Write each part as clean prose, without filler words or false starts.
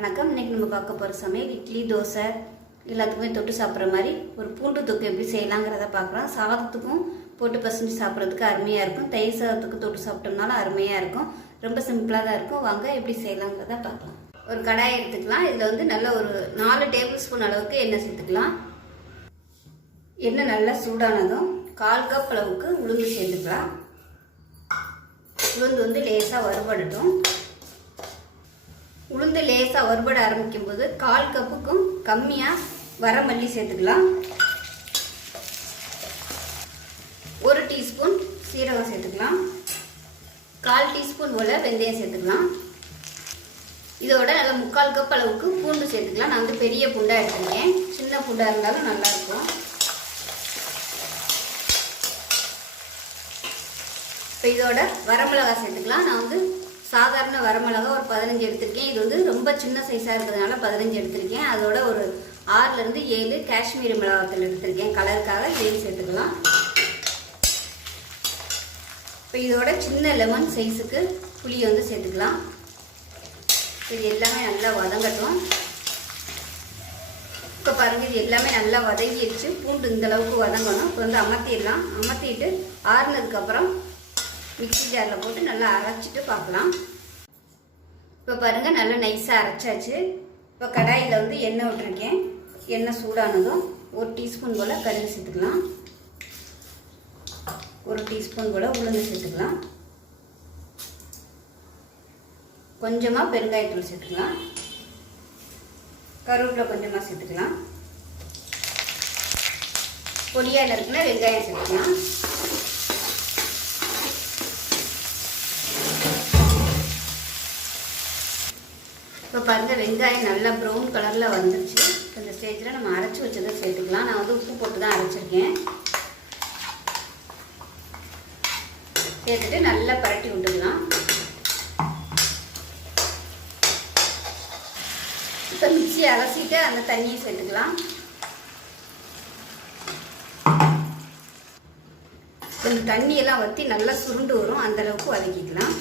வணக்கம். இன்னைக்கு நம்ம பார்க்க போகிற சமையல் இட்லி தோசை எல்லாத்துக்குமே தொட்டு சாப்பிட்ற மாதிரி ஒரு பூண்டு தொக்கு எப்படி செய்யலாங்கிறத பார்க்கலாம். சாதத்துக்கும் போட்டு பசஞ்சு சாப்பிட்றதுக்கு அருமையாக இருக்கும். தயிர் சாதத்துக்கு தொட்டு சாப்பிட்டோம்னாலும் அருமையாக இருக்கும். ரொம்ப சிம்பிளாக தான் இருக்கும். வாங்க எப்படி செய்யலாங்கிறத பார்க்கலாம். ஒரு கடாயை எடுத்துக்கலாம். இதில் நல்ல ஒரு 4 டேபிள் ஸ்பூன் அளவுக்கு எண்ணெய் சேர்த்துக்கலாம். எண்ணெய் நல்லா சூடானதும் 1/4 கப் அளவுக்கு உளுந்து சேர்த்துக்கலாம். உளுந்து லேசாக வறுபடட்டும். உளுந்து லேசாக வறுபட ஆரம்பிக்கும் போது 1/4 கப்புக்கும் கம்மியாக வரமல்லி சேர்த்துக்கலாம். 1 டீஸ்பூன் சீரகம் சேர்த்துக்கலாம். 1/4 டீஸ்பூன் போல் வெந்தயம் சேர்த்துக்கலாம். இதோட நல்லா 3/4 கப் அளவுக்கு பூண்டு சேர்த்துக்கலாம். நான் பெரிய பூண்டாக எடுத்துருக்கேன். சின்ன பூண்டாக இருந்தாலும் நல்லாயிருக்கும். இப்போ இதோட வரமிளகா சேர்த்துக்கலாம். நான் சாதாரண வரமிளகா ஒரு 15 எடுத்திருக்கேன். இது ரொம்ப சின்ன சைஸாக இருக்கிறதுனால 15 எடுத்திருக்கேன். அதோட ஒரு 6லேருந்து 7 காஷ்மீரி மிளகாத்தூள் எடுத்திருக்கேன். கலருக்காக 7 சேர்த்துக்கலாம். இப்போ இதோட சின்ன லெமன் சைஸுக்கு புளி சேர்த்துக்கலாம். இது எல்லாமே நல்லா வதங்கட்டும். இப்போ பாருங்கள், இது எல்லாமே நல்லா வதங்கிடுச்சு. பூண்டு இந்த அளவுக்கு வதங்கணும். இப்போ அமர்த்திடலாம். அமர்த்திட்டு ஆறுனதுக்கப்புறம் மிக்ஸி ஜாரில் போட்டு நல்லா அரைச்சிட்டு பார்க்கலாம். இப்போ பாருங்கள், நல்லா நைஸாக அரைச்சாச்சு. இப்போ கடாயில் எண்ணெய் விட்டுருக்கேன். எண்ணெய் சூடானதும் 1 டீஸ்பூன் போல் கடுகு சேர்த்துக்கலாம். 1 டீஸ்பூன் போல் உளுந்து சேர்த்துக்கலாம். கொஞ்சமாக பெருங்காயத்தூள் சேர்த்துக்கலாம். கருவேப்பிலை கொஞ்சமாக சேர்த்துக்கலாம். பொடியாக இருக்குன்னா வெங்காயம் சேர்த்துக்கலாம். இப்போ பாருங்கள், வெங்காயம் நல்லா ப்ரௌன் கலரில் வந்துருச்சு. இந்த ஸ்டேஜில் நம்ம அரைச்சி வச்சதை சேர்த்துக்கலாம். நான் உப்பு போட்டு தான் அரைச்சிருக்கேன். சேர்த்துட்டு நல்லா பரட்டி விட்டுக்கலாம். இப்போ மிக்ஸி அரைச்சிட்டு அந்த தண்ணியை சேர்த்துக்கலாம். இந்த தண்ணியெல்லாம் வற்றி நல்லா சுருண்டு வரும். அந்தளவுக்கு வதக்கிக்கலாம்.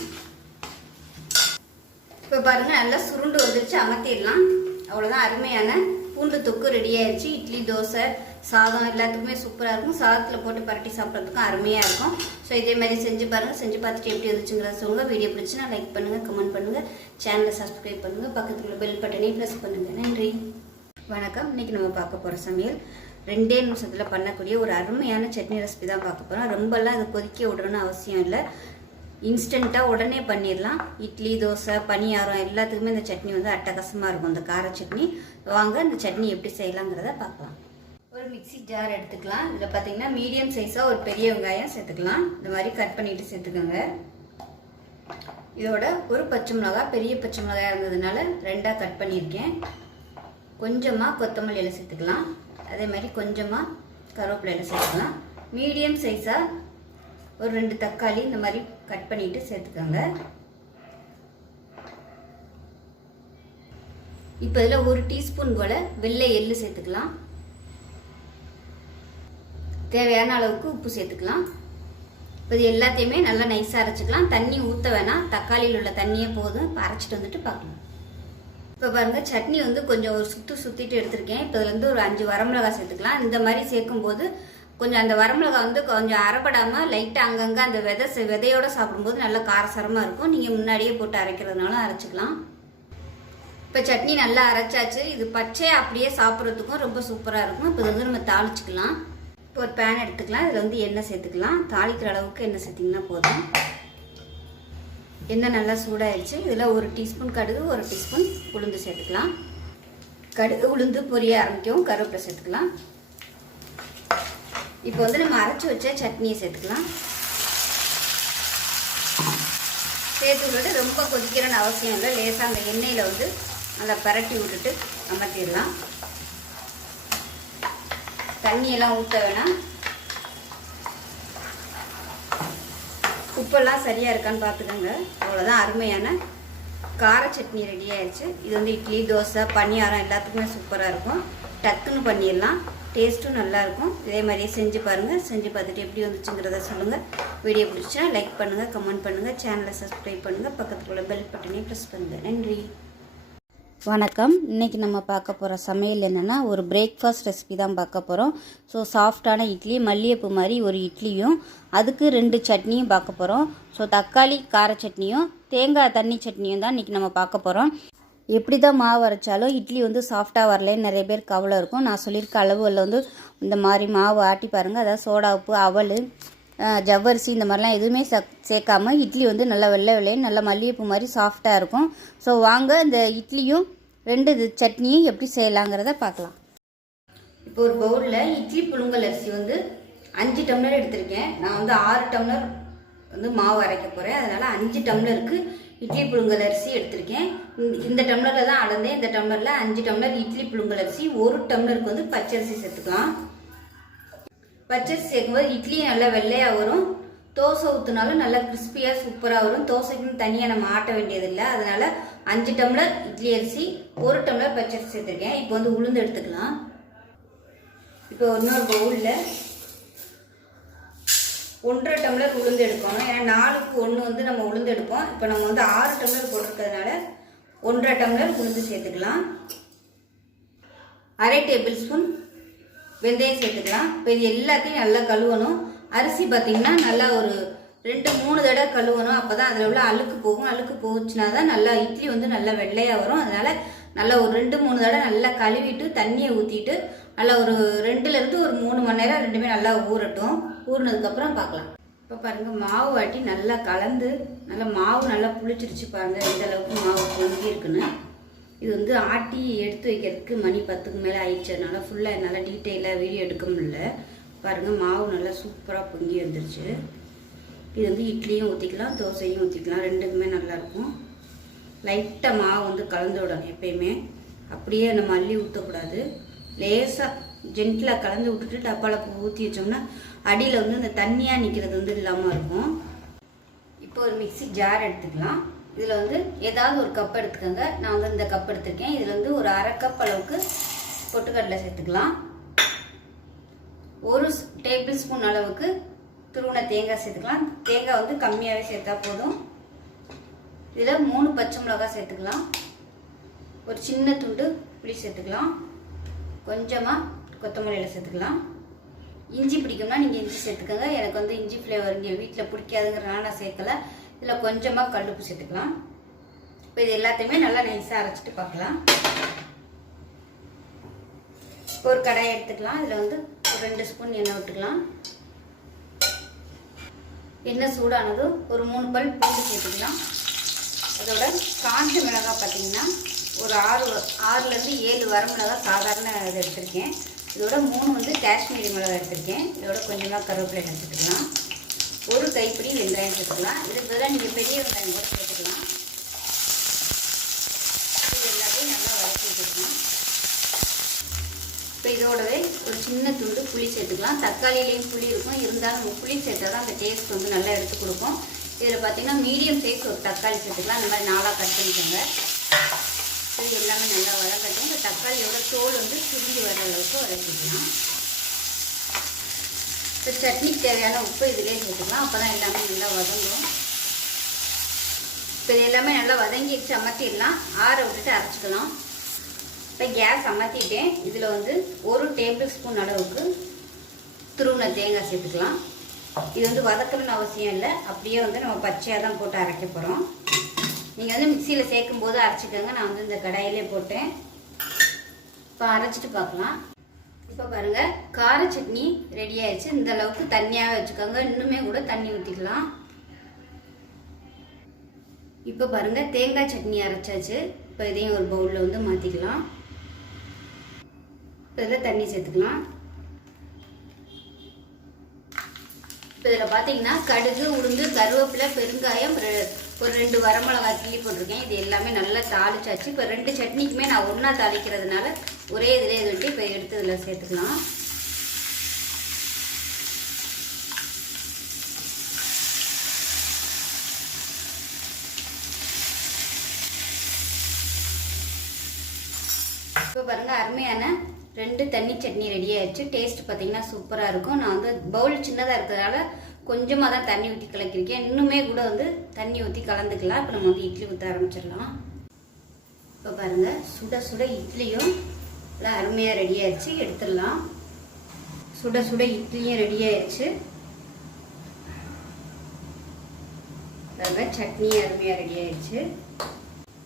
இப்போ பாருங்கள், நல்லா சுருண்டு வந்துருச்சு. அமர்த்திடலாம். அவ்வளோதான், அருமையான பூண்டு தொக்கு ரெடி ஆயிடுச்சு. இட்லி தோசை சாதம் எல்லாத்துக்குமே சூப்பராக இருக்கும். சாதத்தில் போட்டு பரட்டி சாப்பிட்றதுக்கும் அருமையாக இருக்கும். ஸோ இதே மாதிரி செஞ்சு பாருங்கள். செஞ்சு பார்த்துட்டு எப்படி வந்துச்சுங்கிறத சொல்லுங்கள். வீடியோ பிடிச்சுன்னா லைக் பண்ணுங்கள், கமெண்ட் பண்ணுங்கள், சேனலை சப்ஸ்கிரைப் பண்ணுங்கள், பக்கத்தில் உள்ள பெல் பட்டனையும் ப்ரெஸ் பண்ணுங்கள். நன்றி, வணக்கம். இன்றைக்கி நம்ம பார்க்க போகிற சமையல் 2 நிமிஷத்தில் பண்ணக்கூடிய ஒரு அருமையான சட்னி ரெசிபி தான் பார்க்க போகிறோம். ரொம்பலாம் இது கொதிக்க விடணும்னு அவசியம் இல்லை. இன்ஸ்டண்ட்டாக உடனே பண்ணிடலாம். இட்லி தோசை பணியாரம் எல்லாத்துக்குமே இந்த சட்னி அட்டகாசமாக இருக்கும். இந்த கார சட்னி. வாங்க இந்த சட்னி எப்படி செய்யலாங்கிறத பார்க்கலாம். ஒரு மிக்ஸி ஜார் எடுத்துக்கலாம். இதில் பார்த்தீங்கன்னா மீடியம் சைஸாக ஒரு பெரிய வெங்காயம் சேர்த்துக்கலாம். இந்த மாதிரி கட் பண்ணிவிட்டு சேர்த்துக்கோங்க. இதோட ஒரு பச்சை மிளகாய், பெரிய பச்சை மிளகாய் இருந்ததுனால 2ஆக கட் பண்ணியிருக்கேன். கொஞ்சமாக கொத்தமல்லி இலை சேர்த்துக்கலாம். அதே மாதிரி கொஞ்சமாக கருவேப்பிலை இலை சேர்த்துக்கலாம். மீடியம் சைஸாக ஒரு 2 தக்காளி இந்த மாதிரி கட் பண்ணிட்டு சேர்த்துக்கோங்க. இப்போ இதில் 1 டீஸ்பூன் போல வெள்ளை எள்ளு சேர்த்துக்கலாம். தேவையான அளவுக்கு உப்பு சேர்த்துக்கலாம். இப்போ இது எல்லாத்தையுமே நல்லா நைஸாக அரைச்சிக்கலாம். தண்ணி ஊற்ற வேணாம். தக்காளியில் உள்ள தண்ணியே போதும். இப்போ அரைச்சிட்டு வந்துட்டு பார்க்கலாம். இப்போ பாருங்கள், சட்னி கொஞ்சம் ஒரு சுற்றிட்டு எடுத்திருக்கேன். இப்போ இதில் ஒரு 5 வரமிளகாய் சேர்த்துக்கலாம். இந்த மாதிரி சேர்க்கும்போது கொஞ்சம் அந்த வரமிளகா கொஞ்சம் அரைப்படாமல் லைட்டாக அங்கங்கே அந்த விதையோடு சாப்பிடும்போது நல்லா காரசாரமாக இருக்கும். நீங்கள் முன்னாடியே போட்டு அரைக்கிறதுனால அரைச்சிக்கலாம். இப்போ சட்னி நல்லா அரைச்சாச்சு. இது பச்சையாக அப்படியே சாப்பிட்றதுக்கும் ரொம்ப சூப்பராக இருக்கும். இப்போ நம்ம தாளிச்சிக்கலாம். இப்போ ஒரு பேன் எடுத்துக்கலாம். இதில் எண்ணெய் சேர்த்துக்கலாம். தாளிக்கிற அளவுக்கு எண்ணெய் சேர்த்திங்கன்னா போதும். எண்ணெய் நல்லா சூடாகிடுச்சு. இதில் 1 டீஸ்பூன் கடுகு, 1 டீஸ்பூன் உளுந்து சேர்த்துக்கலாம். கடுகு உளுந்து பொரிய ஆரம்பிக்கவும் கருவேப்பிலை சேர்த்துக்கலாம். இப்போ நம்ம அரைச்சி வச்ச சட்னியை சேர்த்துக்கலாம். சேர்த்துக்கிட்டு ரொம்ப கொதிக்கிறன்னு அவசியம் இல்லை. லேசாக அந்த எண்ணெயில் நல்லா பரட்டி விட்டுட்டு அமர்த்திடலாம். தண்ணியெல்லாம் ஊற்ற வேணாம். உப்பெல்லாம் சரியாக இருக்கான்னு பார்த்துக்கோங்க. அவ்வளோதான், அருமையான கார சட்னி ரெடி ஆயிடுச்சு. இது இட்லி தோசை பணியாரம் எல்லாத்துக்குமே சூப்பராக இருக்கும். டக்குன்னு பண்ணிடலாம். டேஸ்ட்டும் நல்லாயிருக்கும். இதே மாதிரியே செஞ்சு பாருங்கள். செஞ்சு பார்த்துட்டு எப்படி வந்துச்சுங்கிறத சொல்லுங்கள். வீடியோ பிடிச்சினா லைக் பண்ணுங்கள், கமெண்ட் பண்ணுங்கள், சேனலை சப்ஸ்கிரைப் பண்ணுங்கள், பக்கத்தில் உள்ள பெல் பட்டனை ப்ரெஸ் பண்ணுங்கள். நன்றி. வணக்கம். இன்றைக்கி நம்ம பார்க்க போகிற சமையல் என்னென்னா ஒரு பிரேக்ஃபாஸ்ட் ரெசிபி தான் பார்க்க போகிறோம். ஸோ சாஃப்டான இட்லி, மல்லிகைப்பூ மாதிரி ஒரு இட்லியும் அதுக்கு 2 சட்னியும் பார்க்க போகிறோம். ஸோ தக்காளி கார சட்னியும் தேங்காய் தண்ணி சட்னியும் தான் இன்றைக்கி நம்ம பார்க்க போகிறோம். எப்படி தான் மாவு அரைச்சாலும் இட்லி வந்து சாஃப்டாக வரலன்னு நிறைய பேர் கவலை இருக்கும். நான் சொல்லியிருக்க அளவுகளில் வந்து இந்த மாதிரி மாவு ஆட்டி பாருங்கள். அதாவது சோடா உப்பு, அவல், ஜவ்வரிசி இந்த மாதிரிலாம் எதுவுமே சேர்க்காம இட்லி வந்து நல்லா வெள்ளை வெள்ளைன்னு நல்லா மல்லிகைப்பூ மாதிரி சாஃப்டாக இருக்கும். ஸோ வாங்க இந்த இட்லியும் 2 சட்னியும் எப்படி செய்யலாங்கிறத பார்க்கலாம். இப்போ ஒரு பவுலில் இட்லி புழுங்கல் அரிசி வந்து 5 டம்ளர் எடுத்திருக்கேன். நான் வந்து 6 டம்ளர் வந்து மாவு அரைக்க போகிறேன். அதனால் 5 டம்ளருக்கு இட்லி புழுங்கல் அரிசி எடுத்திருக்கேன். இந்த டம்ளரில் தான் அளந்தேன். இந்த டம்ளரில் 5 டம்ளர் இட்லி புழுங்கல் அரிசி, 1 டம்ளருக்கு வந்து பச்சரிசி சேர்த்துக்கலாம். பச்சரிசி சேர்க்கும்போது இட்லி நல்லா வெள்ளையாக வரும். தோசை ஊற்றினாலும் நல்லா கிறிஸ்பியாக சூப்பராக வரும். தோசைக்குன்னு தனியாக நம்ம ஆட்ட வேண்டியதில்லை. அதனால் 5 டம்ளர் இட்லி அரிசி, 1 டம்ளர் பச்சரிசி சேர்த்துருக்கேன். இப்போ வந்து உளுந்து எடுத்துக்கலாம். இப்போ இன்னொரு பவுலில் 1.5 டம்ளர் உளுந்து எடுக்கணும். ஏன்னா 4க்கு 1 வந்து நம்ம உளுந்து எடுப்போம். இப்போ நம்ம வந்து 6 டம்ளர் போட்டிருக்கிறதுனால 1.5 டம்ளர் உளுந்து சேர்த்துக்கலாம். 1/2 டேபிள் ஸ்பூன் வெந்தயம் சேர்த்துக்கலாம். இப்போ இது எல்லாத்தையும் நல்லா கழுவணும். அரிசி பார்த்திங்கன்னா நல்லா ஒரு 2-3 தடவை கழுவணும். அப்போ தான் அதில் உள்ள அழுக்கு போகும். அழுக்கு போச்சுன்னா தான் நல்லா இட்லி வந்து நல்லா வெள்ளையாக வரும். அதனால் நல்லா ஒரு 2-3 தடவை நல்லா கழுவிட்டு தண்ணியை ஊற்றிட்டு நல்லா ஒரு 2லேருந்து ஒரு 3 மணி நேரம் ரெண்டுமே நல்லா ஊறட்டும். ஊறினதுக்கப்புறம் பார்க்கலாம். இப்போ பாருங்கள், மாவு ஆட்டி நல்லா கலந்து நல்லா மாவு நல்லா புளிச்சிருச்சு பாருங்கள். இந்த அளவுக்கு மாவு பொங்கி இருக்குன்னு. இது வந்து ஆட்டி எடுத்து வைக்கிறதுக்கு மணி 10க்கு மேலே ஆயிடுச்சு. அதனால் ஃபுல்லாக என்னால் டீட்டெயிலாக வீடியோ எடுக்க முடியல. பாருங்கள், மாவு நல்லா சூப்பராக பொங்கி வந்துருச்சு. இது வந்து இட்லியும் ஊற்றிக்கலாம், தோசையும் ஊற்றிக்கலாம், ரெண்டுக்குமே நல்லாயிருக்கும். லைட்டாக மாவு வந்து கலந்து விடணும் எப்பயுமே. அப்படியே நம்ம அள்ளி ஊற்றக்கூடாது. லேசாக ஜென்டிலாக கலந்து விட்டுட்டு டப்பாவில் ஊற்றி வச்சோம்னா அடியில் வந்து இந்த தண்ணியாக நிற்கிறது வந்து இல்லாமல் இருக்கும். இப்போ ஒரு மிக்சி ஜார் எடுத்துக்கலாம். இதில் வந்து ஏதாவது ஒரு கப் எடுத்துக்கோங்க. நான் வந்து இந்த கப் எடுத்துருக்கேன். இதில் வந்து ஒரு 1/2 கப் அளவுக்கு பொட்டுக்கடலை சேர்த்துக்கலாம். 1 டேபிள் ஸ்பூன் அளவுக்கு துருவின தேங்காய் சேர்த்துக்கலாம். தேங்காய் வந்து கம்மியாகவே சேர்த்தா போதும். இதில் 3 பச்சை மிளகாய் சேர்த்துக்கலாம். ஒரு சின்ன துண்டு புளி சேர்த்துக்கலாம். கொஞ்சமாக கொத்தமல்லியில் சேர்த்துக்கலாம். இஞ்சி பிடிக்கும்னா நீங்கள் இஞ்சி சேர்த்துக்கோங்க. எனக்கு வந்து இஞ்சி ஃப்ளேவர் இங்கே வீட்டில் பிடிக்காதுங்கிறனால நான் சேர்க்கலை. இதில் கொஞ்சமாக கல்லுப்பு சேர்த்துக்கலாம். இப்போ இது எல்லாத்தையுமே நல்லா நைஸாக அரைச்சிட்டு பார்க்கலாம். ஒரு கடாயை எடுத்துக்கலாம். இதில் வந்து ஒரு 2 ஸ்பூன் எண்ணெய் விட்டுக்கலாம். எண்ணெய் சூடானதும் ஒரு 3 பல் பூண்டு சேர்த்துக்கலாம். அதோட காஞ்ச மிளகாய் பார்த்தீங்கன்னா ஒரு 6லேருந்து 7 வரமிளகாய் சாதாரண இதை எடுத்திருக்கேன். இதோட 3 வந்து காஷ்மீரி மிளகாய் எடுத்திருக்கேன். இதோட கொஞ்சமாக கருவேப்பிலை எடுத்துக்கலாம். ஒரு கைப்பிடி வெங்காயம் சேர்த்துக்கலாம். இதுக்கு பதிலாக நீங்கள் பெரிய வெங்காயம் கூட சேர்த்துக்கலாம். இது எல்லாத்தையும் நல்லா வதக்கி வச்சுக்கலாம். இப்போ இதோடவே ஒரு சின்ன துண்டு புளி சேர்த்துக்கலாம். தக்காளியிலையும் புளி இருக்கும். இருந்தாலும் நம்ம புளி சேர்த்தா தான் அந்த டேஸ்ட் வந்து நல்லா எடுத்து கொடுக்கும். இதில் பார்த்தீங்கன்னா மீடியம் சைஸ் ஒரு தக்காளி சேர்த்துக்கலாம். இந்த மாதிரி 4ஆக கட் பண்ணிக்கோங்க. இது எல்லாமே நல்லா வதக்கட்டும். இந்த தக்காளியோட தோல் வந்து சுருங்கி வர அளவுக்கு வதக்கிக்கலாம். இப்போ சட்னிக்கு தேவையான உப்பு இதிலே சேர்த்துக்கலாம். அப்போ தான் எல்லாமே நல்லா வதங்கும். இப்போ இது எல்லாமே நல்லா வதங்கிடுச்சு. அமர்த்திடலாம். ஆற விட்டுட்டு அரைச்சிக்கலாம். இப்போ கேஸ் அமர்த்திட்டேன். இதில் வந்து 1 டேபிள் ஸ்பூன் அளவுக்கு துருவின தேங்காய் சேர்த்துக்கலாம். இது வந்து வதக்கணும்னு அவசியம் இல்லை. அப்படியே வந்து நம்ம பச்சையாக தான் போட்டு அரைக்க போகிறோம். நீங்கள் வந்து மிக்சியில் சேர்க்கும் போது அரைச்சிக்கோங்க. நான் வந்து இந்த கடாயிலே போட்டேன். இப்போ அரைச்சிட்டு பார்க்கலாம். இப்போ பாருங்கள், கார சட்னி ரெடி ஆயிடுச்சு. இந்த அளவுக்கு தண்ணியாக வச்சுக்கோங்க. இன்னுமே கூட தண்ணி ஊற்றிக்கலாம். இப்போ பாருங்கள், தேங்காய் சட்னி அரைச்சாச்சு. இப்போ இதையும் ஒரு பவுலில் வந்து மாற்றிக்கலாம். இப்போ இதில் தண்ணி சேர்த்துக்கலாம். இப்போ இதில் பார்த்தீங்கன்னா கடுகு, உளுந்து, கருவேப்பிலை, பெருங்காயம், ஒரு 2 வரமிளகாய் கிள்ளி போட்டிருக்கேன். இது எல்லாமே நல்லா தாளிச்சாச்சு. இப்போ 2 சட்னிக்குமே நான் ஒன்றா தாளிக்கிறதுனால ஒரே இதில் இது விட்டு இப்போ எடுத்து இதில் சேர்த்துக்கலாம். இப்போ பாருங்கள், அருமையான 2 தண்ணி சட்னி ரெடி ஆயிடுச்சு. டேஸ்ட் பார்த்தீங்கன்னா சூப்பராக இருக்கும். நான் வந்து பவுல் சின்னதாக இருக்கிறதுனால கொஞ்சமாக தான் தண்ணி ஊற்றி கலக்கிருக்கேன். இன்னுமே கூட வந்து தண்ணி ஊற்றி கலந்துக்கலாம். இப்போ நம்ம வந்து இட்லி ஊற்ற ஆரம்பிச்சிடலாம். இப்போ பாருங்கள் சுட சுட இட்லியும் நல்லா அருமையாக ரெடி ஆயிடுச்சு, எடுத்துடலாம். சுட சுட இட்லியும் ரெடி ஆயிடுச்சு. சட்னியும் அருமையாக ரெடி ஆயிடுச்சு.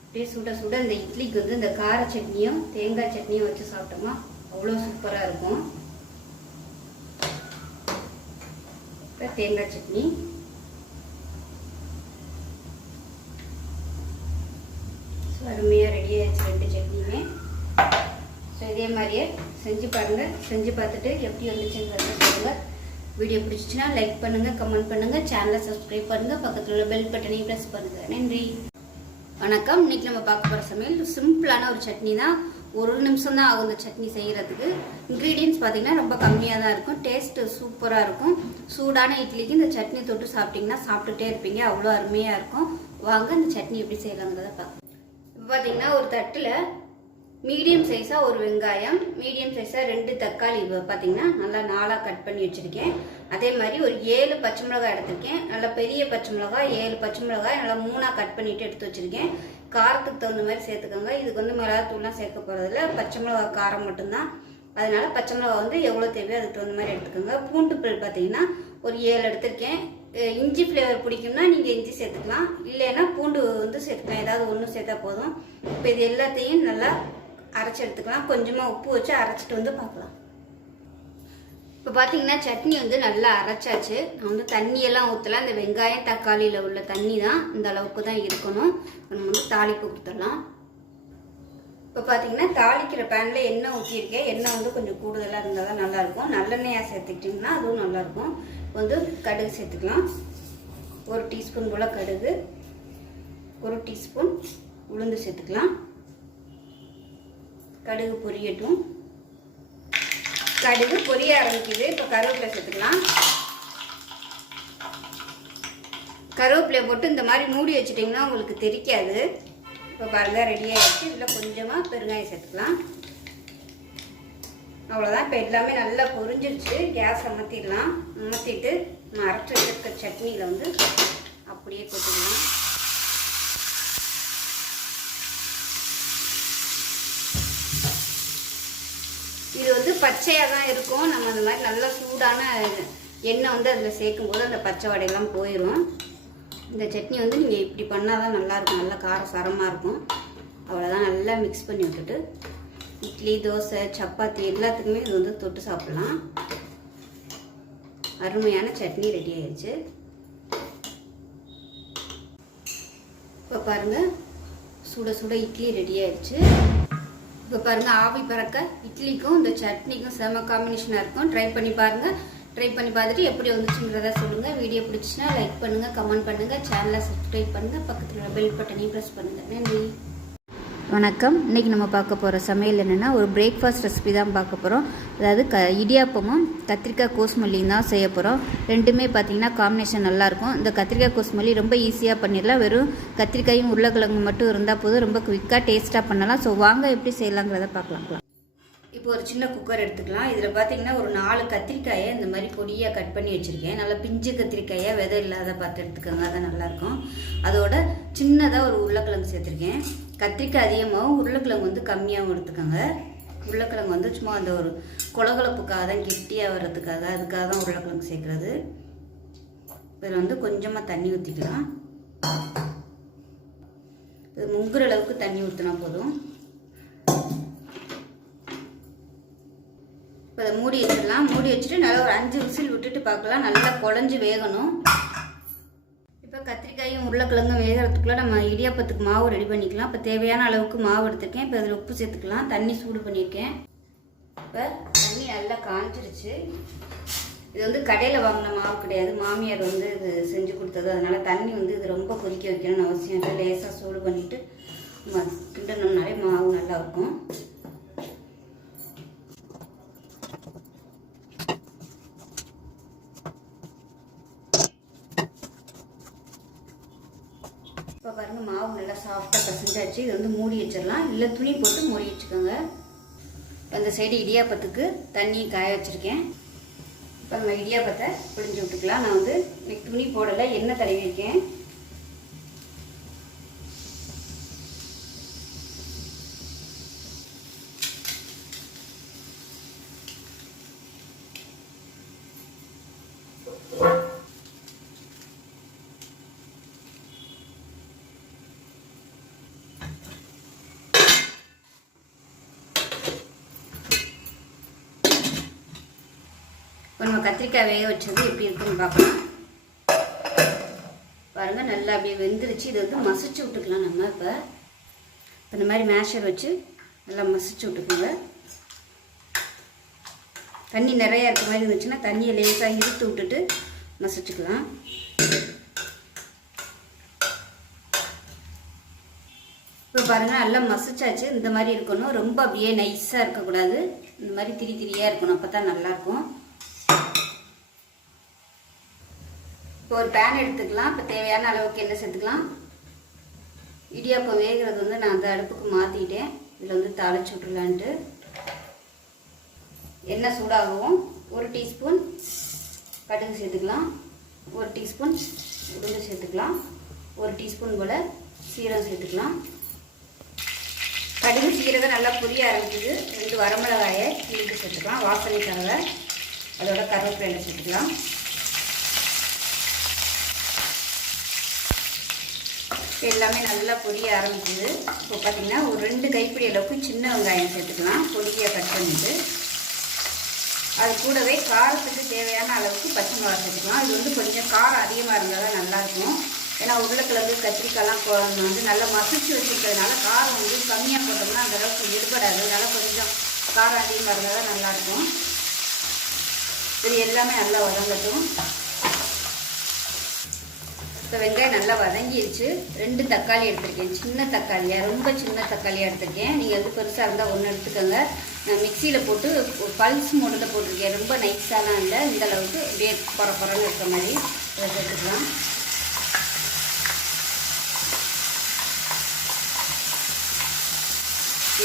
அப்படியே சுட சுட இந்த இட்லிக்கு வந்து இந்த கார சட்னியும் தேங்காய் சட்னியும் வச்சு சாப்பிட்டோமா அவ்வளோ சூப்பராக இருக்கும். இப்போ தேங்காய் சட்னி அருமையாக ரெடி ஆயிடுச்சு 2 சட்னியுமே. ஸோ இதே மாதிரியே செஞ்சு பாருங்கள். செஞ்சு பார்த்துட்டு எப்படி வந்துச்சுன்னு சொல்லுங்கள். வீடியோ பிடிச்சிச்சுன்னா லைக் பண்ணுங்கள், கமெண்ட் பண்ணுங்கள், சேனலை சப்ஸ்கிரைப் பண்ணுங்கள், பக்கத்தில் உள்ள பெல் பட்டனையும் ப்ரெஸ் பண்ணுங்கள். நன்றி, வணக்கம். இன்னைக்கு நம்ம பார்க்க போகிற சமையல் சிம்பிளான ஒரு சட்னி தான். 1 நிமிஷம் தான் ஆகும் இந்த சட்னி செய்கிறதுக்கு. இன்க்ரீடியன்ஸ் பார்த்தீங்கன்னா ரொம்ப கம்மியாக தான் இருக்கும். டேஸ்ட்டு சூப்பராக இருக்கும். சூடான இட்லிக்கு இந்த சட்னி தொட்டு சாப்பிட்டிங்கன்னா சாப்பிட்டுட்டே இருப்பீங்க, அவ்வளோ அருமையாக இருக்கும். வாங்க இந்த சட்னி எப்படி செய்யலாங்கிறத பார்க்கலாம். இப்போ பார்த்தீங்கன்னா ஒரு தட்டில் மீடியம் சைஸாக ஒரு வெங்காயம், மீடியம் சைஸாக 2 தக்காளி பார்த்தீங்கன்னா நல்லா 4ஆக கட் பண்ணி வச்சுருக்கேன். அதே மாதிரி ஒரு 7 பச்சை மிளகாய் எடுத்திருக்கேன். நல்லா பெரிய பச்சை மிளகாய் 7 பச்சை மிளகாய் நல்லா 3ஆக கட் பண்ணிட்டு எடுத்து வச்சுருக்கேன். காரத்துக்கு தகுந்த மாதிரி சேர்த்துக்கோங்க. இதுக்கு வந்து மிளகாத்தூள்லாம் சேர்க்க போகிறதில்ல, பச்சை மிளகாய் காரம் மட்டும்தான். அதனால பச்சை மிளகாய் வந்து எவ்வளோ தேவையோ அதுக்கு தகுந்த மாதிரி எடுத்துக்கோங்க. பூண்டு பல் பார்த்தீங்கன்னா ஒரு 7 எடுத்திருக்கேன். இஞ்சி ஃப்ளேவர் பிடிக்கும்னா நீங்கள் இஞ்சி சேர்த்துக்கலாம், இல்லைன்னா பூண்டு வந்து சேர்த்துக்கலாம். ஏதாவது ஒன்று சேர்த்தா போதும். இப்போ இது எல்லாத்தையும் நல்லா அரைச்சி எடுத்துக்கலாம். கொஞ்சமாக உப்பு வச்சு அரைச்சிட்டு வந்து பார்க்கலாம். இப்போ பார்த்தீங்கன்னா சட்னி வந்து நல்லா அரைச்சாச்சு. நான் வந்து தண்ணியெல்லாம் ஊற்றலாம். இந்த வெங்காயம் தக்காளியில் உள்ள தண்ணி தான் இந்த அளவுக்கு தான் இருக்கணும். நம்ம வந்து தாளிப்பு கொடுத்துடலாம். இப்போ பார்த்தீங்கன்னா தாளிக்கிற பேனில் எண்ணெய் ஊற்றிருக்கேன். எண்ணெய் வந்து கொஞ்சம் கூடுதலாக இருந்தால் தான் நல்லாயிருக்கும். நல்லெண்ணெயாக சேர்த்துக்கிட்டிங்கன்னா அதுவும் நல்லாயிருக்கும். வந்து கடுகு சேர்த்துக்கலாம். 1 டீஸ்பூன் போல் கடுகு, 1 டீஸ்பூன் உளுந்து சேர்த்துக்கலாம். கடுகு பொரியட்டும். கடுகு பொரிய ஆரம்பிக்குது. இப்போ கருவேப்பிலை சேர்த்துக்கலாம். கருவேப்பிலையை போட்டு இந்த மாதிரி மூடி வச்சுட்டிங்கன்னா உங்களுக்கு தெரிக்காது. இப்போ பாருங்கள் ரெடி ஆகிடுச்சு. இதில் கொஞ்சமாக பெருங்காயம் சேர்த்துக்கலாம். அவ்வளோதான். இப்போ எல்லாமே நல்லா பொரிஞ்சிருச்சு. கேஸ் அமர்த்திடலாம். அமர்த்திட்டு நம்ம அரைச்சி வச்சிருக்க சட்னியில் வந்து அப்படியே கொட்டிடலாம். இது வந்து பச்சையாக தான் இருக்கும். நம்ம அந்த மாதிரி நல்லா சூடான எண்ணெய் வந்து அதில் சேர்க்கும் போது அந்த பச்சை வடையெல்லாம் போயிடும். இந்த சட்னி வந்து நீங்கள் இப்படி பண்ணால் தான் நல்லாயிருக்கும். நல்லா காரசாரமாக இருக்கும். அவ்வளோதான். நல்லா மிக்ஸ் பண்ணி விட்டுட்டு இட்லி, தோசை, சப்பாத்தி எல்லாத்துக்குமே இது வந்து தொட்டு சாப்பிட்லாம். அருமையான சட்னி ரெடி ஆயிடுச்சு. இப்போ பாருங்கள் சுட சுட இட்லி ரெடி ஆயிடுச்சு. இப்போ பாருங்கள் ஆவி பறக்க இட்லிக்கும் இந்த சட்னிக்கும் செம காம்பினேஷனாக இருக்கும். ட்ரை பண்ணி பாருங்கள். ட்ரை பண்ணி பார்த்துட்டு எப்படி வந்துச்சுங்கிறத சொல்லுங்கள். வீடியோ பிடிச்சின்னா லைக் பண்ணுங்கள், கமெண்ட் பண்ணுங்கள், சேனலை சப்ஸ்கிரைப் பண்ணுங்கள், பக்கத்தில் பெல் பட்டனையும் ப்ரெஸ் பண்ணுங்கள். நன்றி, வணக்கம். இன்றைக்கி நம்ம பார்க்க போகிற சமையல் என்னென்னா ஒரு பிரேக்ஃபாஸ்ட் ரெசிபி தான் பார்க்க போகிறோம். அதாவது இடியாப்பமும் கத்திரிக்காய் கோஸ்மல்லியும் தான் செய்ய போகிறோம். ரெண்டுமே பார்த்திங்கன்னா காம்பினேஷன் நல்லாயிருக்கும். இந்த கத்திரிக்காய் கோஸ்மல்லி ரொம்ப ஈஸியாக பண்ணிடலாம். வெறும் கத்திரிக்காயும் உருளைக்கிழங்கு மட்டும் இருந்தால் போதும். ரொம்ப குவிக்காக டேஸ்ட்டாக பண்ணலாம். ஸோ வாங்க எப்படி செய்யலாங்கிறத பார்க்கலாம். இப்போ ஒரு சின்ன குக்கர் எடுத்துக்கலாம். இதில் பார்த்தீங்கன்னா ஒரு 4 கத்திரிக்காயை இந்த மாதிரி பொடியாக கட் பண்ணி வச்சுருக்கேன். நல்லா பிஞ்சு கத்திரிக்காயாக விதை இல்லாத பார்த்து எடுத்துக்கோங்க, அதான் நல்லாயிருக்கும். அதோட சின்னதாக ஒரு உருளைக்கிழங்கு சேர்த்துருக்கேன். கத்திரிக்காய் அதிகமாகவும் உருளைக்கிழங்கு வந்து கம்மியாகவும் எடுத்துக்கோங்க. உருளைக்கிழங்கு வந்து சும்மா அந்த ஒரு கொலகொலப்புக்காக தான், கெட்டியாக வர்றதுக்காக, அதுக்காக தான் உருளைக்கிழங்கு சேர்க்குறது. இதில் வந்து கொஞ்சமாக தண்ணி ஊற்றிக்கலாம். இது முங்குற அளவுக்கு தண்ணி ஊற்றினா போதும். இப்போ அதை மூடி வச்சிடலாம். மூடி வச்சுட்டு நல்லா ஒரு 5 விசில் விட்டுட்டு பார்க்கலாம். நல்லா குழஞ்சி வேகணும். இப்போ கத்திரிக்காயும் உருளைக்கிழங்கும் வேகிறதுக்குள்ளே நம்ம இடியாப்பத்துக்கு மாவு ரெடி பண்ணிக்கலாம். இப்போ தேவையான அளவுக்கு மாவு எடுத்துருக்கேன். இப்போ அதில் உப்பு சேர்த்துக்கலாம். தண்ணி சூடு பண்ணியிருக்கேன். இப்போ தண்ணி நல்லா காஞ்சிருச்சு. இது வந்து கடையில் வாங்கின மாவு கிடையாது, மாமியார் வந்து இது செஞ்சு கொடுத்தது. அதனால் தண்ணி வந்து இது ரொம்ப கொதிக்க வைக்கணும்னு அவசியம் இல்லை. லேசாக சூடு பண்ணிவிட்டு கிண்டணும்னாலே மாவு நல்லா இருக்கும். இப்போ பாருங்கள் மாவு நல்லா சாஃப்டாக பசஞ்சாச்சு. இது வந்து மூடி வச்சிடலாம், இல்லை துணி போட்டு மூடி வச்சுக்கோங்க. அந்த சைடு இடியாப்பத்துக்கு தண்ணி காய வச்சுருக்கேன். இப்போ நம்ம இடியாப்பத்தை பிழிஞ்சு விட்டுக்கலாம். நான் வந்து இன்னைக்கு துணி போடலை, எண்ணெய் தடவி வைக்கேன். இப்போ நம்ம கத்திரிக்காய் வேக வச்சது எப்படி இருக்குன்னு பார்க்கலாம். பாருங்கள் நல்லா அப்படியே வெந்துருச்சு. இதை வந்து மசிச்சு விட்டுக்கலாம். நம்ம இப்போ இந்த மாதிரி மேஷர் வச்சு நல்லா மசிச்சு விட்டுக்கோங்க. தண்ணி நிறையா இருக்க மாதிரி இருந்துச்சுன்னா தண்ணியை லேசாக இழுத்து விட்டுட்டு மசிச்சுக்கலாம். இப்போ பாருங்கள் நல்லா மசிச்சாச்சு. இந்த மாதிரி இருக்கணும். ரொம்ப அப்படியே நைஸாக இருக்கக்கூடாது. இந்த மாதிரி திரி திரியாக இருக்கணும். அப்போ தான் நல்லாயிருக்கும். இப்போ ஒரு பேன் எடுத்துக்கலாம். இப்போ தேவையான அளவுக்கு எண்ணெய் சேர்த்துக்கலாம். இடியாப்பம் வேகிறது வந்து நான் அந்த அடுப்புக்கு மாற்றிக்கிட்டேன். இதில் வந்து தாளிச்சு விட்டுலான்ட்டு எண்ணெய் சூடாகவும் 1 டீஸ்பூன் கடுகு சேர்த்துக்கலாம். 1 டீஸ்பூன் உளுந்து சேர்த்துக்கலாம். 1 டீஸ்பூன் போல் சீரகம் சேர்த்துக்கலாம். கடுகு சீரகம் நல்லா பொரிய ஆரம்பிக்குது. 2 வரமிளகாயை கிள்ளிட்டு சேர்த்துக்கலாம் வாசனைக்காக. அதோட கருவேப்பிலை சேர்த்துக்கலாம். எல்லாமே நல்லா பொரிய ஆரம்பிக்குது. இப்போ பார்த்தீங்கன்னா ஒரு 2 கைப்பிடி அளவுக்கு சின்ன வெங்காயம் சேர்த்துக்கலாம். பொடியாக கட் பண்ணிட்டு அது கூடவே காரத்துக்கு தேவையான அளவுக்கு பச்சை மிளகா சேர்த்துக்கலாம். இது வந்து கொஞ்சம் காரம் அதிகமாக இருந்தால் தான் நல்லாயிருக்கும். ஏன்னா உருளைக்கிழங்கு கத்திரிக்காய்லாம் வந்து நல்லா மசிச்சு வச்சுருக்கிறதுனால காரம் வந்து கம்மியாக போட்டோம்னா அந்த அளவுக்கு எடுபடாது. அதனால் கொஞ்சம் காரம் அதிகமாக இருந்தால் தான் நல்லாயிருக்கும். இது எல்லாமே நல்லா வதங்கட்டும். இப்போ வெங்காயம் நல்லா வதங்கிடுச்சு. 2 தக்காளி எடுத்திருக்கேன். சின்ன தக்காளியாக, ரொம்ப சின்ன தக்காளியாக எடுத்திருக்கேன். நீங்கள் வந்து பெருசாக இருந்தால் 1 எடுத்துக்கோங்க. நான் மிக்சியில் போட்டு பல்ஸ் மோடில் போட்டிருக்கேன். ரொம்ப நைஸாலாம் இல்லை. இந்த அளவுக்கு அப்படியே பொறன்னு இருக்க மாதிரி அதை சேர்த்துக்கலாம்.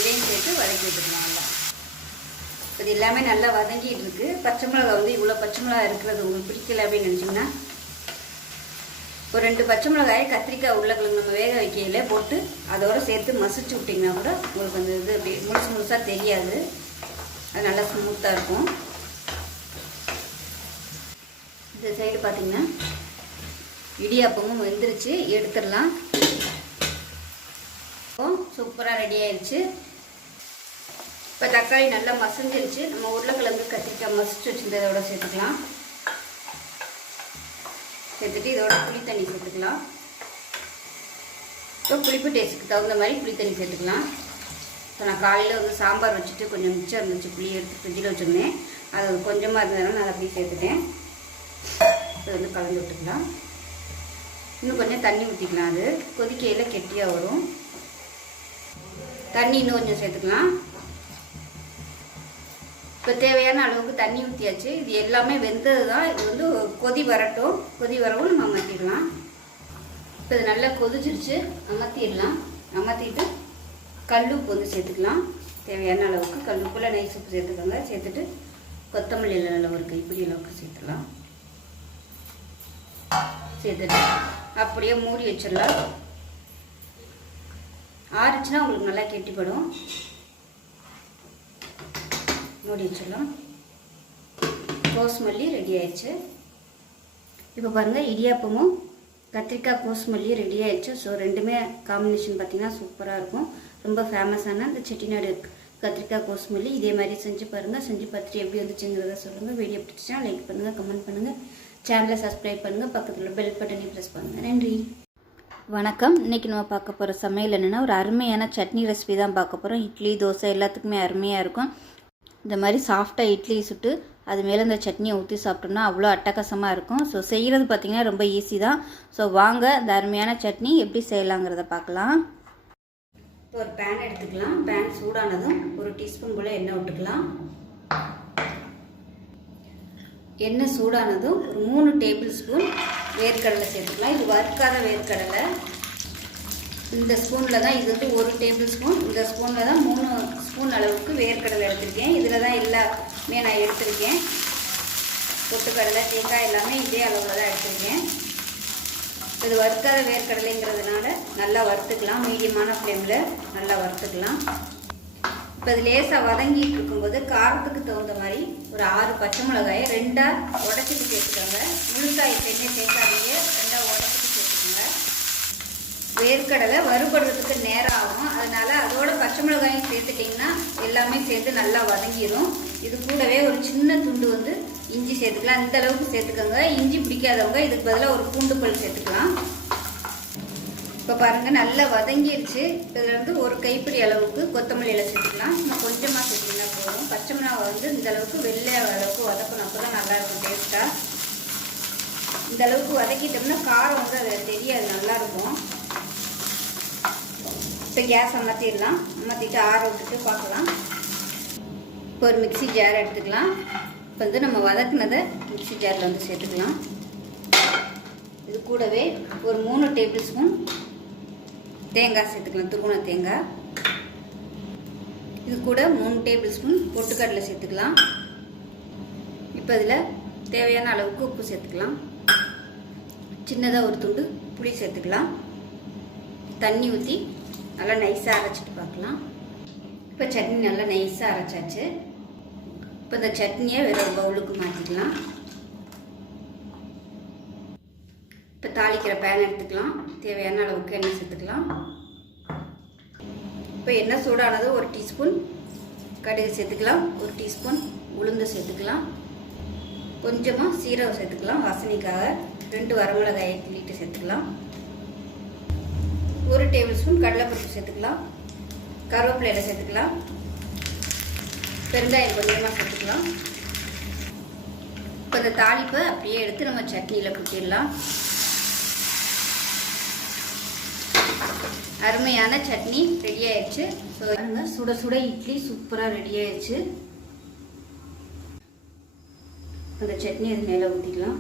இதையும் சேர்த்து வதக்கி விட்டுக்கலாம். நல்லா இது எல்லாமே நல்லா வதங்கிட்டு இருக்கு. பச்சை மிளகா வந்து இவ்வளோ பச்சை மிளகா இருக்கிறது உங்களுக்கு பிடிக்கல அப்படின்னு நினச்சிங்கன்னா ஒரு 2 பச்சை மிளகாயை கத்திரிக்காய் உருளைக்கிழங்கு நம்ம வேக வைக்கையில போட்டு அதோடு சேர்த்து மசிச்சு விட்டிங்கன்னா கூட உங்களுக்கு அந்த இது அப்படி முழுசாக தெரியாது. அது நல்லா ஸ்மூத்தாக இருக்கும். இந்த சைடு பார்த்தீங்கன்னா இடியாப்பமும் வெந்துருச்சு. எடுத்துடலாம். சூப்பராக ரெடி ஆயிடுச்சு. இப்போ தக்காளி நல்லா மசிஞ்சிருச்சு. நம்ம உருளைக்கிழங்கு கத்திரிக்காய் மசிச்சு வச்சுருந்ததோட சேர்த்துக்கலாம். சேர்த்துட்டு இதோட புளி தண்ணி சேர்த்துக்கலாம். இப்போ புளிப்பு டேஸ்ட்டுக்கு தகுந்த மாதிரி புளி தண்ணி சேர்த்துக்கலாம். இப்போ நான் காலையில் வந்து சாம்பார் வச்சுட்டு கொஞ்சம் மிச்சம் இருந்துச்சு. புளி எடுத்து ஃப்ரிட்ஜில் வச்சுருந்தேன். அது கொஞ்சமாக இருந்ததுனால நான் அப்படியே சேர்த்துட்டேன். இது வந்து கலந்து விட்டுக்கலாம். இன்னும் கொஞ்சம் தண்ணி ஊற்றிக்கலாம். அது கொதிக்கையில் கெட்டியாக வரும். தண்ணி இன்னும் கொஞ்சம் சேர்த்துக்கலாம். இப்போ தேவையான அளவுக்கு தண்ணி ஊற்றியாச்சு. இது எல்லாமே வெந்தது தான். இது வந்து கொதி வரட்டும். கொதி வரவும் நம்ம அமர்த்திடலாம். இப்போ இது நல்லா கொதிச்சிருச்சு. அமர்த்திடலாம். அமர்த்திட்டு கல்லுப்பு வந்து சேர்த்துக்கலாம். தேவையான அளவுக்கு கல்லுப்புல நைஸ் உப்பு சேர்த்துக்கோங்க. சேர்த்துட்டு கொத்தமல்லி நல்ல ஒரு கைப்பிடி அளவுக்கு சேர்த்துக்கலாம். சேர்த்துட்டு அப்படியே மூடி வச்சிடலாம். ஆறுச்சுன்னா உங்களுக்கு நல்லா கெட்டிப்படும். மூடி வச்சிடலாம். கோஸ்மல்லி ரெடி ஆயிடுச்சு. இப்போ பாருங்கள் இடியாப்பமும் கத்திரிக்காய் கோஸ்மல்லியும் ரெடி ஆயிடுச்சு. ஸோ ரெண்டுமே காம்பினேஷன் பார்த்தீங்கன்னா சூப்பராக இருக்கும். ரொம்ப ஃபேமஸான இந்த செட்டிநாடு கத்திரிக்காய் கோஸ்மல்லி. இதே மாதிரி செஞ்சு பாருங்கள். செஞ்சு பார்த்துட்டு எப்படி வந்துச்சுங்கிறத சொல்லுங்கள். வீடியோ பிடிச்சிச்சா லைக் பண்ணுங்கள், கமெண்ட் பண்ணுங்கள், சேனலை சப்ஸ்கிரைப் பண்ணுங்கள், பக்கத்தில் பெல் பட்டனையும் ப்ரெஸ் பண்ணுங்கள். நன்றி, வணக்கம். இன்றைக்கி நம்ம பார்க்க போகிற சமையல் என்னென்னா ஒரு அருமையான சட்னி ரெசிபி தான் பார்க்க போகிறோம். இட்லி, தோசை எல்லாத்துக்குமே அருமையாக இருக்கும். இந்த மாதிரி சாஃப்டாக இட்லி சுட்டு அது மேலே இந்த சட்னியை ஊற்றி சாப்பிட்டோம்னா அவ்வளோ அட்டகாசமாக இருக்கும். ஸோ செய்கிறது பார்த்திங்கன்னா ரொம்ப ஈஸி தான். ஸோ வாங்க இந்த அருமையான சட்னி எப்படி செய்யலாங்கிறத பார்க்கலாம். இப்போ ஒரு பேன் எடுத்துக்கலாம். பேன் சூடானதும் 1 டீஸ்பூன் போல் எண்ணெய் விட்டுக்கலாம். எண்ணெய் சூடானதும் ஒரு 3 டேபிள் ஸ்பூன் வேர்க்கடலை சேர்த்துக்கலாம். இது வறுக்காத வேர்க்கடலை. இந்த ஸ்பூனில் தான் இது வந்து 1 டேபிள் ஸ்பூன். இந்த ஸ்பூனில் தான் 3 ஸ்பூன் அளவுக்கு வேர்க்கடலை எடுத்திருக்கேன். இதில் தான் எல்லாமே நான் எடுத்திருக்கேன். பொட்டுக்கடலை, தேங்காய் எல்லாமே இதே அளவில் தான் எடுத்திருக்கேன். இது வறுக்காத வேர்க்கடலைங்கிறதுனால நல்லா வறுத்துக்கலாம். மீடியமான ஃப்ளேமில் நல்லா வறுத்துக்கலாம். இப்போ இது லேசாக வதங்கிட்டு இருக்கும்போது காரத்துக்கு தகுந்த மாதிரி ஒரு 6 பச்சை மிளகாயை 2ஆக உடச்சிட்டு சேர்த்துக்கோங்க. முழுசாக எப்பயுமே சேர்க்காதீங்க. 2ஆக உடச்சிட்டு சேர்த்துக்கோங்க. வேர்க்கடலை வறுபடுறதுக்கு நேரம் ஆகும். அதனால அதோட பச்சை மிளகாயும் சேர்த்துட்டிங்கன்னா எல்லாமே சேர்த்து நல்லா வதங்கிடும். இது கூடவே ஒரு சின்ன துண்டு வந்து இஞ்சி சேர்த்துக்கலாம். இந்த அளவுக்கு சேர்த்துக்கோங்க. இஞ்சி பிடிக்காதவங்க இதுக்கு பதிலாக ஒரு பூண்டு பல் சேர்த்துக்கலாம். இப்போ பாருங்கள் நல்லா வதங்கிடுச்சு. இதில் வந்து ஒரு கைப்பிடி அளவுக்கு கொத்தமல்லி இலை சேர்த்துக்கலாம். இன்னும் கொஞ்சமாக சேர்த்திங்கன்னா போதும். பச்சை மிளகாய் வந்து இந்த அளவுக்கு வெள்ளை அளவுக்கு வதக்கணும். அப்போ தான் நல்லாயிருக்கும் டேஸ்ட்டாக. இந்த அளவுக்கு வதக்கிட்டோம்னா காரம் வந்து அதில் தெரியாது, நல்லாயிருக்கும். இப்போ கேஸ் அமர்த்திடலாம். அமர்த்திட்டு ஆற விட்டுட்டு பார்க்கலாம். இப்போ ஒரு மிக்சி ஜார் எடுத்துக்கலாம். இப்போ வந்து நம்ம வதக்குனதை மிக்சி ஜாரில் வந்து சேர்த்துக்கலாம். இது கூடவே ஒரு 3 டேபிள் ஸ்பூன் தேங்காய் சேர்த்துக்கலாம், துருவன தேங்காய். இது கூட 3 டேபிள் ஸ்பூன் பொட்டுக்கடலை சேர்த்துக்கலாம். இப்போ இதில் தேவையான அளவுக்கு உப்பு சேர்த்துக்கலாம். சின்னதாக ஒரு துண்டு புளி சேர்த்துக்கலாம். தண்ணி ஊற்றி நல்லா நைஸாக அரைச்சிட்டு பார்க்கலாம். இப்போ சட்னி நல்லா நைஸாக அரைச்சாச்சு. இப்போ இந்த சட்னியை வேறு ஒரு பவுலுக்கு மாற்றிக்கலாம். இப்போ தாளிக்கிற பேன் எடுத்துக்கலாம். தேவையான அளவுக்கு எண்ணெய் சேர்த்துக்கலாம். இப்போ எண்ணெய் சூடானது ஒரு டீஸ்பூன் கடுகு சேர்த்துக்கலாம். ஒரு டீஸ்பூன் உளுந்து சேர்த்துக்கலாம். கொஞ்சமாக சீரகம் சேர்த்துக்கலாம் வாசனைக்காக. 2 வரமிளகாயை கிள்ளிட்டு சேர்த்துக்கலாம். 1 டேபிள் ஸ்பூன் கடலைப்பருப்பு சேர்த்துக்கலாம். கருவேப்பிலை சேர்த்துக்கலாம். பெருங்காயம் கொஞ்சமாக சேர்த்துக்கலாம். இப்போ இந்த தாளிப்பை அப்படியே எடுத்து நம்ம சட்னியில் கொட்டிடலாம். அருமையான சட்னி ரெடி ஆயிடுச்சு. ஸோ சுட சுட இட்லி சூப்பராக ரெடி ஆயிடுச்சு. அந்த சட்னி அது மேலே ஊற்றிக்கலாம்.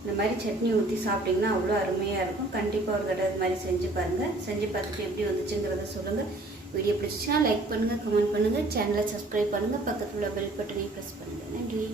இந்த மாதிரி சட்னி ஊற்றி சாப்பிட்டிங்கன்னா அவ்வளோ அருமையாக இருக்கும். கண்டிப்பாக ஒரு தடவை இது மாதிரி செஞ்சு பாருங்கள். செஞ்சு பார்த்துட்டு எப்படி வந்துச்சுங்கிறத சொல்லுங்கள். வீடியோ பிடிச்சிச்சுன்னா லைக் பண்ணுங்கள், கமெண்ட் பண்ணுங்கள், சேனலை சப்ஸ்கிரைப் பண்ணுங்கள், பக்கத்தில் உள்ள பெல் பட்டனையும் ப்ரெஸ் பண்ணுங்கள். நன்றி.